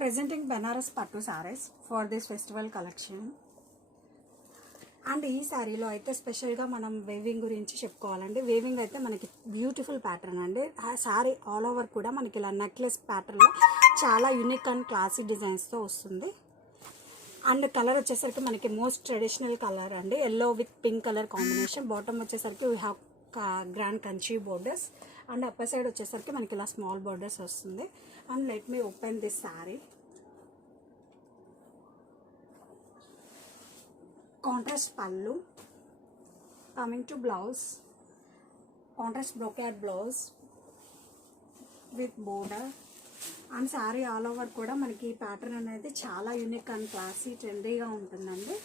presenting Banaras pattu sarees for this festival collection and ఈ శారీలో అయితే స్పెషల్గా మనం వేవింగ్ గురించి చెప్పుకోవాలండి. వేవింగ్ అయితే మనకి బ్యూటిఫుల్ ప్యాటర్న్ అండి. ఆ శారీ ఆల్ ఓవర్ కూడా మనకి ఇలా నెక్లెస్ ప్యాటర్న్లో చాలా యూనిక్ అండ్ క్లాసిక్ డిజైన్స్తో వస్తుంది. అండ్ కలర్ వచ్చేసరికి మనకి మోస్ట్ ట్రెడిషనల్ కలర్ అండి. Yellow with pink colour combination bottom వచ్చేసరికి we have grand Kanchi borders. And upper side వచ్చేసరికి మనకి ఇలా స్మాల్ బోర్డర్స్ వస్తుంది. And let me open this saree contrast pallu. Coming to blouse. Contrast brocade blouse with border. And saree all over కూడా మనకి ఈ pattern అనేది చాలా unique and classy ట్రెండీగా ఉంటుందండి.